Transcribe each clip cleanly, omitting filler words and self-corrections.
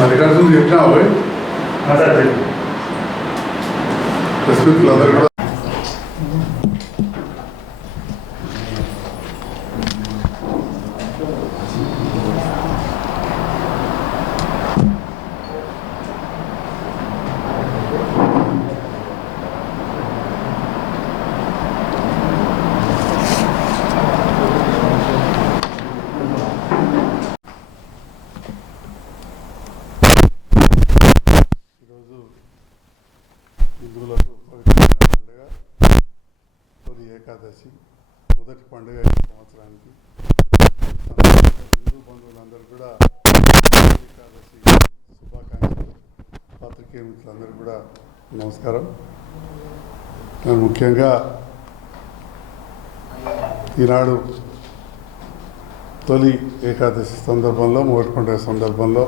మల్లికార్జున చెప్పినా ప్రస్తుతులు అందరూ కూడా హిందువులకు పవిత్రమైన పండుగ తొలి ఏకాదశి, మొదటి పండుగ ఈ సంవత్సరానికి. హిందూ బంధువులందరూ కూడా ఏకాదశి శుభాకాంక్షలు. పాత్రికేయ మిత్రులందరూ కూడా నమస్కారం. నేను ముఖ్యంగా ఈనాడు తొలి ఏకాదశి సందర్భంలో, మొదటి పండుగ సందర్భంలో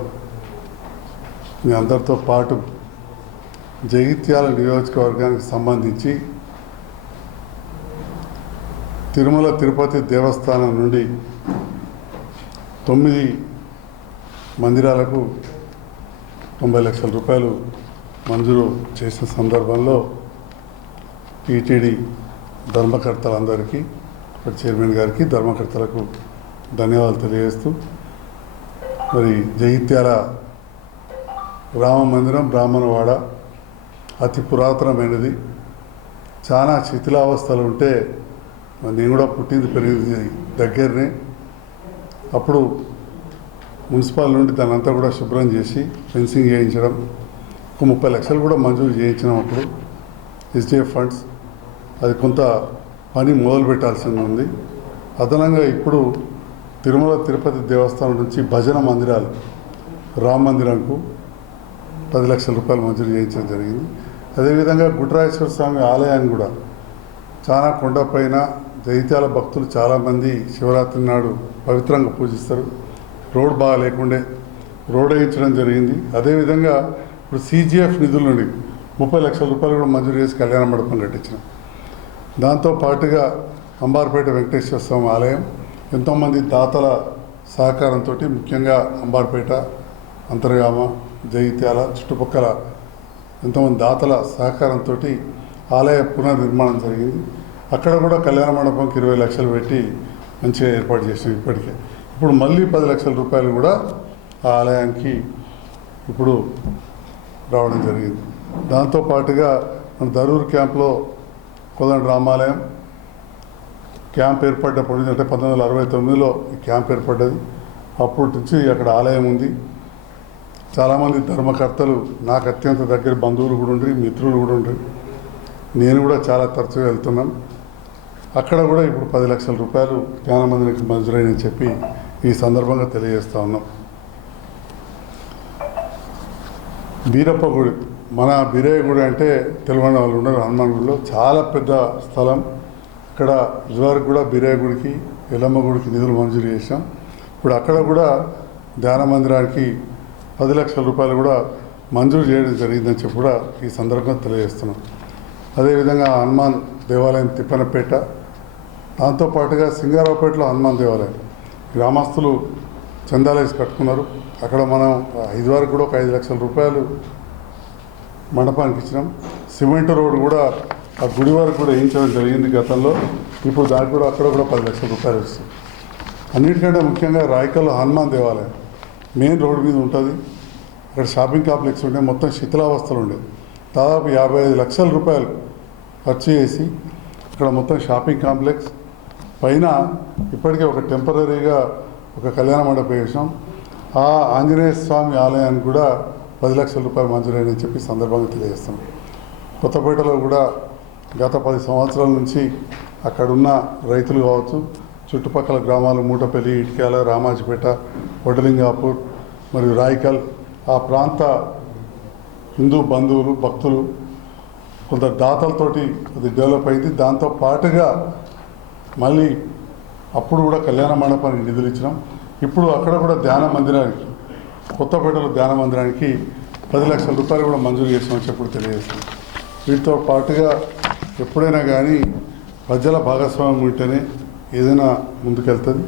మీ అందరితో పాటు జగిత్యాల నియోజకవర్గానికి సంబంధించి తిరుమల తిరుపతి దేవస్థానం నుండి 9 మందిరాలకు 90 లక్షల రూపాయలు మంజూరు చేసిన సందర్భంలో టీటీడీ ధర్మకర్తలందరికీ, చైర్మన్ గారికి, ధర్మకర్తలకు ధన్యవాదాలు తెలియజేస్తూ, మరి జగిత్యాల రామ మందిరం బ్రాహ్మణవాడ అతి పురాతనమైనది. చాలా శిథిలావస్థలు ఉంటే నేను కూడా పుట్టింది పెరిగింది దగ్గరనే. అప్పుడు మున్సిపల్ నుండి దాని అంతా కూడా శుభ్రం చేసి ఫెన్సింగ్ చేయించడం, ఒక 30 లక్షలు కూడా మంజూరు చేయించినాం. అప్పుడు ఎస్డిఎఫ్ ఫండ్స్ అది కొంత పని మొదలు పెట్టాల్సింది ఉంది. అదనంగా ఇప్పుడు తిరుమల తిరుపతి దేవస్థానం నుంచి భజన మందిరాలు, రామ మందిరంకు 10 లక్షల రూపాయలు మంజూరు చేయించడం జరిగింది. అదేవిధంగా గుడ్రాజేశ్వర స్వామి ఆలయాన్ని కూడా చాలా కొండపైన జగిత్యాల భక్తులు చాలామంది శివరాత్రి నాడు పవిత్రంగా పూజిస్తారు. రోడ్ బాగా లేకుండే రోడ్ వేయించడం జరిగింది. అదేవిధంగా ఇప్పుడు సిజిఎఫ్ నిధుల నుండి 30 లక్షల రూపాయలు కూడా మంజూరు చేసి కళ్యాణ మండపం కట్టించినాం. దాంతోపాటుగా అంబార్పేట వెంకటేశ్వర స్వామి ఆలయం ఎంతోమంది దాతల సహకారంతో, ముఖ్యంగా అంబార్పేట, అంతర్గామ, జగిత్యాల చుట్టుపక్కల ఎంతోమంది దాతల సహకారంతో ఆలయ పునర్నిర్మాణం జరిగింది. అక్కడ కూడా కళ్యాణ మండపంకి 20 లక్షలు పెట్టి మంచిగా ఏర్పాటు చేసాం. ఇప్పటికే ఇప్పుడు మళ్ళీ 10 లక్షల రూపాయలు కూడా ఆ ఆలయానికి ఇప్పుడు రావడం జరిగింది. దాంతోపాటుగా మన దరూర్ క్యాంప్లో కోదండ రామాలయం క్యాంప్ ఏర్పడ్డప్పుడు, అంటే 1969లో ఈ క్యాంప్ ఏర్పడ్డది. అప్పటి నుంచి అక్కడ ఆలయం ఉంది. చాలామంది ధర్మకర్తలు నాకు అత్యంత దగ్గర బంధువులు కూడా ఉండ్రి, మిత్రులు కూడా ఉండ్రి. నేను కూడా చాలా తరచుగా వెళ్తున్నాను. అక్కడ కూడా ఇప్పుడు 10 లక్షల రూపాయలు జ్ఞాన మందిరానికి మంజూరైనని చెప్పి ఈ సందర్భంగా తెలియజేస్తూ ఉన్నాం. బీరప్ప గుడి, మన బీరయ్య గుడి అంటే తెలంగాణ వాళ్ళు ఉన్నారు. హనుమాన్ గుడిలో చాలా పెద్ద స్థలం. ఇక్కడ ఇదివరకు కూడా బీరయ్య గుడికి, ఎల్లమ్మ గుడికి నిధులు మంజూరు చేసాం. ఇప్పుడు అక్కడ కూడా ధ్యాన మందిరానికి 10 లక్షల రూపాయలు కూడా మంజూరు చేయడం జరిగిందని చెప్పి కూడా ఈ సందర్భంగా తెలియజేస్తున్నాం. అదేవిధంగా హనుమాన్ దేవాలయం తిప్పనపేట, దాంతోపాటుగా సింగారావుపేటలో హనుమాన్ దేవాలయం గ్రామస్తులు చందాలేసి కట్టుకున్నారు. అక్కడ మనం ఇదివరకు కూడా ఒక 5 లక్షల రూపాయలు మండపానికి ఇచ్చినాం. సిమెంట్ రోడ్ కూడా ఆ గుడి వరకు కూడా వేయించడం జరిగింది గతంలో. ఇప్పుడు దానికి కూడా అక్కడ కూడా 10 లక్షల రూపాయలు వస్తుంది. అన్నిటికంటే ముఖ్యంగా రాయకల్లో హనుమాన్ దేవాలయం మెయిన్ రోడ్ మీద ఉంటుంది. అక్కడ షాపింగ్ కాంప్లెక్స్ ఉండే, మొత్తం శిథిలావస్థలు ఉండేది. దాదాపు 55 లక్షల రూపాయలు ఖర్చు చేసి ఇక్కడ మొత్తం షాపింగ్ కాంప్లెక్స్ పైన ఇప్పటికే ఒక టెంపరీగా ఒక కళ్యాణ మండపం వేసాం. ఆ ఆంజనేయ స్వామి ఆలయానికి కూడా 10 లక్షల రూపాయలు మంజూరైనని చెప్పి సందర్భంగా తెలియజేస్తాం. కొత్తపేటలో కూడా గత 10 సంవత్సరాల నుంచి అక్కడున్న రైతులు కావచ్చు, చుట్టుపక్కల గ్రామాలు మూటపల్లి, ఇటిక్యాల, రామాజిపేట, వడలింగాపూర్ మరియు రాయికల్ ఆ ప్రాంత హిందూ బంధువులు భక్తులు కొంత దాతలతోటి అది డెవలప్ అయింది. దాంతో పాటుగా మళ్ళీ అప్పుడు కూడా కళ్యాణ మండపానికి నిధులు ఇచ్చినాం. ఇప్పుడు అక్కడ కూడా ధ్యాన మందిరానికి కొత్తపేటలో ధ్యాన మందిరానికి 10 లక్షల రూపాయలు కూడా మంజూరు చేసినామని చెప్పి తెలియజేస్తున్నాం. వీటితో పాటుగా ఎప్పుడైనా కానీ ప్రజల భాగస్వామ్యం ఉంటేనే ఏదైనా ముందుకెళ్తుంది.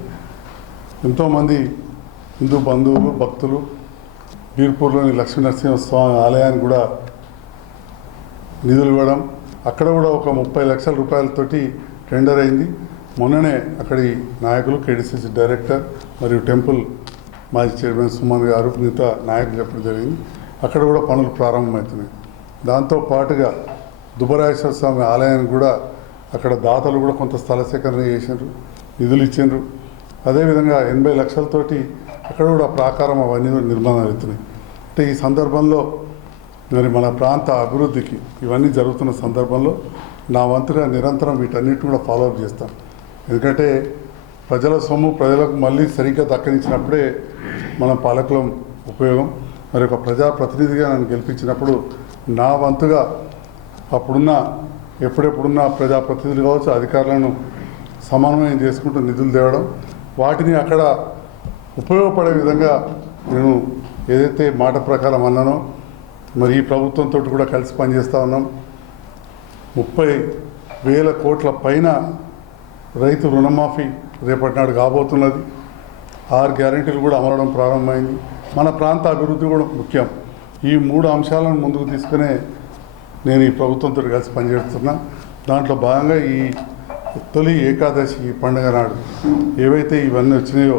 ఎంతోమంది హిందూ బంధువులు భక్తులు బీర్పూర్లోని లక్ష్మీనరసింహస్వామి ఆలయానికి కూడా నిధులు ఇవ్వడం, అక్కడ కూడా ఒక 30 లక్షల రూపాయలతోటి టెండర్ అయింది. మొన్ననే అక్కడి నాయకులు కేడీసీసీ డైరెక్టర్ మరియు టెంపుల్ మాజీ చైర్మన్ సుమన్ గారు మిగతా నాయకులు చెప్పడం జరిగింది. అక్కడ కూడా పనులు ప్రారంభమవుతున్నాయి. దాంతో పాటుగా దుబ్బరాజేశ్వర స్వామి ఆలయానికి కూడా అక్కడ దాతలు కూడా కొంత స్థల సేకరణ చేసినారు, నిధులు ఇచ్చిండ్రు. అదేవిధంగా 80 లక్షలతోటి అక్కడ కూడా ప్రాకారం అవన్నీ నిర్మాణం అవుతున్నాయి. అంటే ఈ సందర్భంలో మరి మన ప్రాంత అభివృద్ధికి ఇవన్నీ జరుగుతున్న సందర్భంలో నా వంతుగా నిరంతరం వీటన్నిటిని కూడా ఫాలోఅప్ చేస్తాం. ఎందుకంటే ప్రజల సొమ్ము ప్రజలకు మళ్ళీ సరిగ్గా దక్కనిచ్చినప్పుడే మన పాలకులం ఉపయోగం. మరి ఒక ప్రజాప్రతినిధిగా నన్ను గెలిపించినప్పుడు నా వంతుగా అప్పుడున్న ఎప్పుడెప్పుడున్న ప్రజాప్రతినిధులు కావచ్చు అధికారులను సమన్వయం చేసుకుంటూ నిధులు తేవడం, వాటిని అక్కడ ఉపయోగపడే విధంగా నేను ఏదైతే మాట ప్రకారం అన్నానో మరి ఈ ప్రభుత్వంతో కూడా కలిసి పనిచేస్తూ ఉన్నాం. 30,000 కోట్ల పైన రైతు రుణమాఫీ రేపటి నాడు కాబోతున్నది. 6 గ్యారెంటీలు కూడా అమలడం ప్రారంభమైంది. మన ప్రాంత అభివృద్ధి కూడా ముఖ్యం. ఈ 3 అంశాలను ముందుకు తీసుకునే నేను ఈ ప్రభుత్వంతో కలిసి పనిచేస్తున్నా. దాంట్లో భాగంగా ఈ తొలి ఏకాదశి ఈ పండుగ నాడు ఏవైతే ఇవన్నీ వచ్చినాయో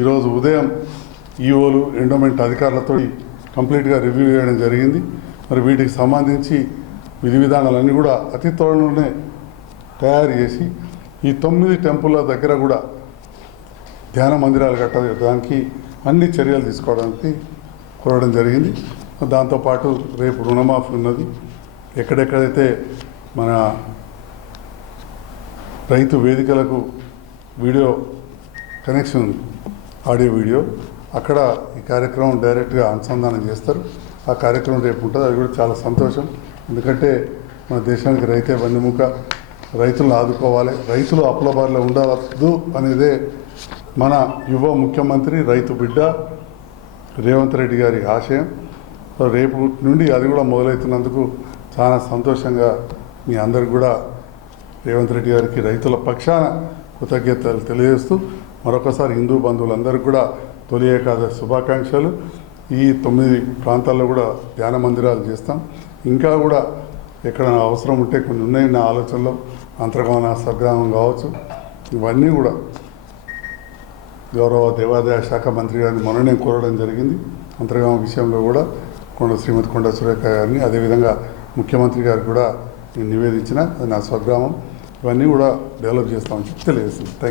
ఈరోజు ఉదయం ఈఓలు ఎండోమెంట్ అధికారులతో కంప్లీట్గా రివ్యూ చేయడం జరిగింది. మరి వీటికి సంబంధించి విధి విధానాలన్నీ కూడా అతి త్వరలోనే తయారు చేసి ఈ 9 టెంపుల్ల దగ్గర కూడా ధ్యాన మందిరాలు కట్టడానికి అన్ని చర్యలు తీసుకోవడానికి కోరడం జరిగింది. దాంతోపాటు రేపు రుణమాఫీ ఉన్నది. ఎక్కడెక్కడైతే మన రైతు వేదికలకు వీడియో కనెక్షన్ ఉంది, ఆడియో వీడియో, అక్కడ ఈ కార్యక్రమం డైరెక్ట్గా అనుసంధానం చేస్తారు. ఆ కార్యక్రమం రేపు ఉంటుంది. అది కూడా చాలా సంతోషం. ఎందుకంటే మన దేశానికి రైతే వెన్నెముక, రైతులను ఆదుకోవాలి, రైతులు అప్పుల బారిలో ఉండవద్దు అనేదే మన యువ ముఖ్యమంత్రి రైతు బిడ్డ రేవంత్ రెడ్డి గారి ఆశయం. రేపు నుండి అది కూడా మొదలవుతున్నందుకు చాలా సంతోషంగా మీ అందరికి కూడా రేవంత్ రెడ్డి గారికి రైతుల పక్షాన కృతజ్ఞతలు తెలియజేస్తూ మరొకసారి హిందూ బంధువులందరికీ కూడా తొలి ఏకాదశి శుభాకాంక్షలు. ఈ 9 ప్రాంతాల్లో కూడా ధ్యాన మందిరాలు చేస్తాం. ఇంకా కూడా ఎక్కడ అవసరం ఉంటే కొన్ని ఉన్నాయి నా ఆలోచనలో, అంతర్గమన స్వగ్రామం కావచ్చు. ఇవన్నీ కూడా గౌరవ దేవాదాయ శాఖ మంత్రి గారిని మొన్ననే కోరడం జరిగింది. అంతర్గమం విషయంలో కూడా శ్రీమతి కొండ సురేఖ గారిని, అదేవిధంగా ముఖ్యమంత్రి గారికి కూడా నేను నివేదించిన, అది నా స్వగ్రామం. ఇవన్నీ కూడా డెవలప్ చేస్తామని చెప్పి తెలియజేస్తుంది.